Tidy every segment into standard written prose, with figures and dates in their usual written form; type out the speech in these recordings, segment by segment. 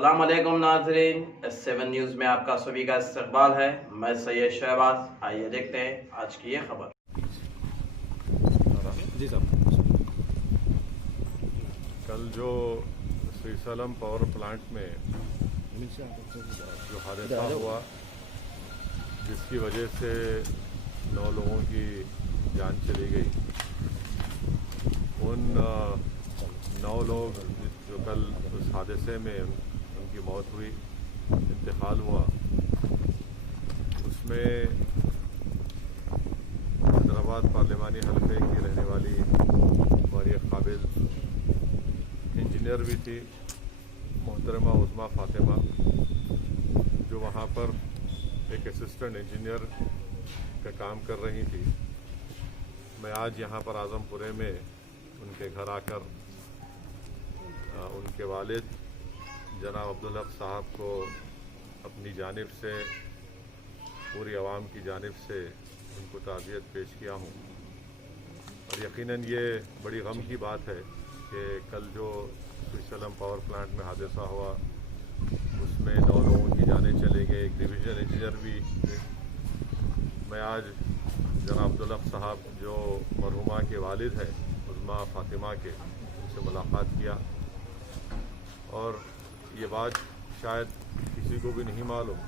अस्सलाम वालेकुम नाज़रीन, S7 न्यूज़ में आपका सभी का इस्तकबाल है। मैं सैयद शहबाज। आइए देखते हैं आज की ये खबर। जी साहब। कल जो श्रीशैलम पावर प्लांट में जो हादसा हुआ, जिसकी वजह से 9 लोगों की जान चली गई, उन 9 लोग जो कल उस हादसे में उनकी मौत हुई, इंतकाल हुआ, उसमें हैदराबाद पार्लिमानी हल्के की रहने वाली हमारी काबिल इंजीनियर भी थी, मोहतरमा उज़मा फातिमा, जो वहाँ पर एक असिस्टेंट इंजीनियर का काम कर रही थी। मैं आज यहाँ पर आज़मपुरे में उनके घर आकर उनके वालिद जनाब अब्दुल हक साहब को अपनी जानिब से, पूरी आवाम की जानिब से उनको ताज़ियत पेश किया हूँ। और यकीनन ये बड़ी गम की बात है कि कल जो श्रीशैलम पावर प्लांट में हादसा हुआ, उसमें 9 लोगों की जानें चले गए, एक डिवीज़न इंजीनियर भी थे। मैं आज जनाब अब्दुल हक साहब जो मरहुमा के वालिद हैं, उज़मा फातिमा के, उनसे मुलाकात किया और ये बात शायद किसी को भी नहीं मालूम,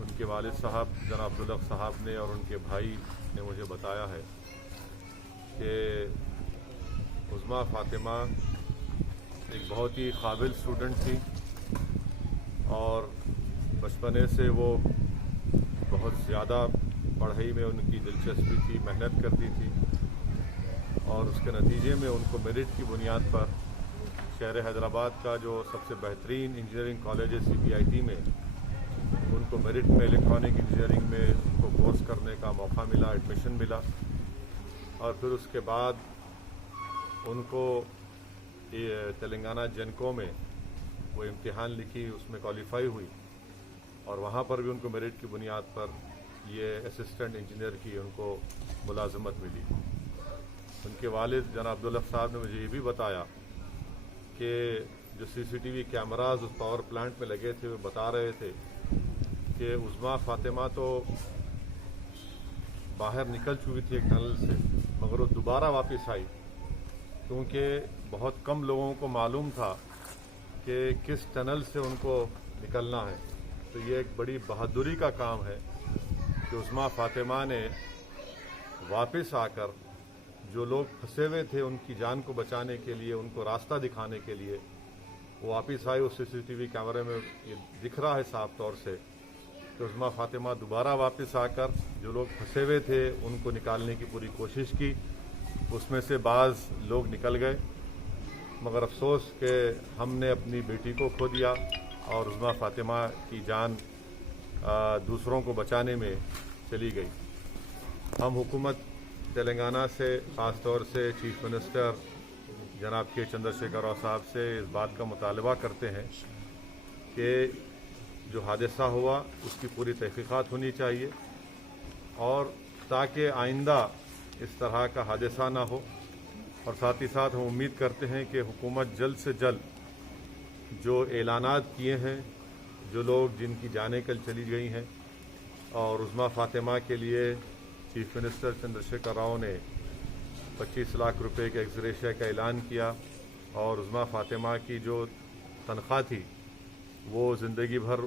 उनके वालिद साहब जनाब अब्दुल हक साहब ने और उनके भाई ने मुझे बताया है कि उज़मा फातिमा एक बहुत ही काबिल स्टूडेंट थी और बचपने से वो बहुत ज़्यादा पढ़ाई में उनकी दिलचस्पी थी, मेहनत करती थी और उसके नतीजे में उनको मेरिट की बुनियाद पर शहर हैदराबाद का जो सबसे बेहतरीन इंजीनियरिंग कॉलेज है CBIT में, उनको मेरिट में इलेक्ट्रॉनिक इंजीनियरिंग में उनको कोर्स करने का मौका मिला, एडमिशन मिला। और फिर उसके बाद उनको तेलंगाना जेनको में वो इम्तिहान लिखी, उसमें क्वालिफाई हुई और वहाँ पर भी उनको मेरिट की बुनियाद पर ये असिस्टेंट इंजीनियर की उनको मुलाजमत मिली। उनके वालिद जनाब अब्दुल हक साहब ने मुझे ये भी बताया कि जो CCTV कैमराज उस पावर प्लांट में लगे थे, वो बता रहे थे कि उज़मा फातिमा तो बाहर निकल चुकी थी एक टनल से, मगर वो दोबारा वापस आई, क्योंकि बहुत कम लोगों को मालूम था कि किस टनल से उनको निकलना है। तो ये एक बड़ी बहादुरी का काम है कि उज़मा फातिमा ने वापस आकर जो लोग फंसे हुए थे उनकी जान को बचाने के लिए, उनको रास्ता दिखाने के लिए वो वापस आए। उस CCTV कैमरे में ये दिख रहा है साफ तौर से कि उज़मा फातिमा दोबारा वापस आकर जो लोग फंसे हुए थे उनको निकालने की पूरी कोशिश की। उसमें से बाज़ लोग निकल गए, मगर अफसोस कि हमने अपनी बेटी को खो दिया और उज़मा फातिमा की जान दूसरों को बचाने में चली गई। हम हुकूमत तेलंगाना से, ख़ास तौर से चीफ मिनिस्टर जनाब के चंद्रशेखर राव साहब से इस बात का मुतालबा करते हैं कि जो हादसा हुआ उसकी पूरी तहक़ीक़ात होनी चाहिए और ताकि आइंदा इस तरह का हादसा ना हो। और साथ ही साथ हम उम्मीद करते हैं कि हुकूमत जल्द से जल्द जो ऐलानात किए हैं, जो लोग जिनकी जानें कल चली गई हैं, और उज़मा फातिमा के लिए चीफ मिनिस्टर चंद्रशेखर राव ने 25 लाख रुपए के एक्स-ग्रेशिया का ऐलान किया और उज़मा फातिमा की जो तनख्वाह थी वो ज़िंदगी भर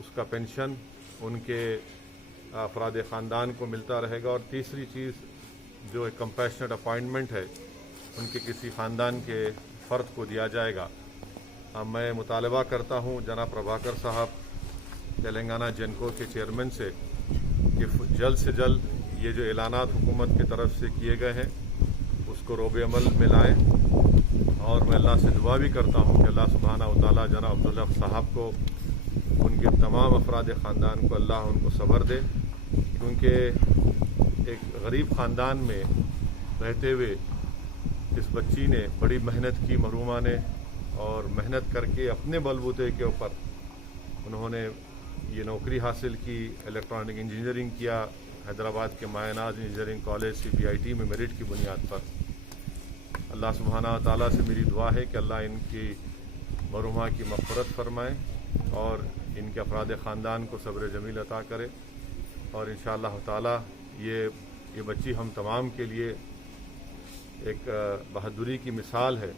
उसका पेंशन उनके अफराद ख़ानदान को मिलता रहेगा। और तीसरी चीज़ जो एक कंपैशनेट अपॉइंटमेंट है, उनके किसी ख़ानदान के फ़र्द को दिया जाएगा। मैं मुतालबा करता हूँ जनाब प्रभाकर साहब तेलंगाना जेनको के चेयरमैन से कि जल्द से जल्द ये जो ऐलानात हुकूमत की तरफ से किए गए हैं उसको रोबे अमल में लाएँ। और मैं अल्लाह से दुआ भी करता हूँ कि अल्लाह सुब्हानहू व तआला जनाब अब्दुल हक साहब को, उनके तमाम अफराद ख़ानदान को अल्लाह उनको सब्र दे, क्योंकि एक गरीब ख़ानदान में रहते हुए इस बच्ची ने बड़ी मेहनत की, मरहुमा ने, और मेहनत करके अपने बलबूते के ऊपर उन्होंने ये नौकरी हासिल की, इलेक्ट्रॉनिक इंजीनियरिंग किया हैदराबाद के मायनाज इंजीनियरिंग कॉलेज CBIT में मेरिट की बुनियाद पर। अल्लाह सुब्हाना व तआला से मेरी दुआ है कि अल्लाह इनकी मरहुमा की मग़फ़िरत फरमाए और इनके अफराद ख़ानदान को सब्र जमील अता करे। और इंशाअल्लाह ताला ये बच्ची हम तमाम के लिए एक बहादुरी की मिसाल है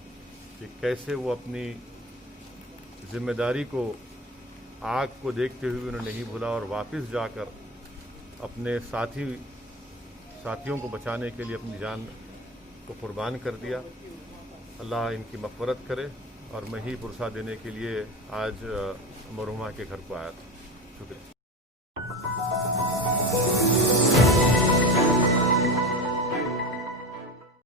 कि कैसे वो अपनी ज़िम्मेदारी को, आग को देखते हुए उन्हें नहीं भूला और वापस जाकर अपने साथियों को बचाने के लिए अपनी जान को कुर्बान कर दिया। अल्लाह इनकी मग़फ़िरत करे। और मैं ही पुरसा देने के लिए आज मरहुमा के घर को आया था। शुक्रिया।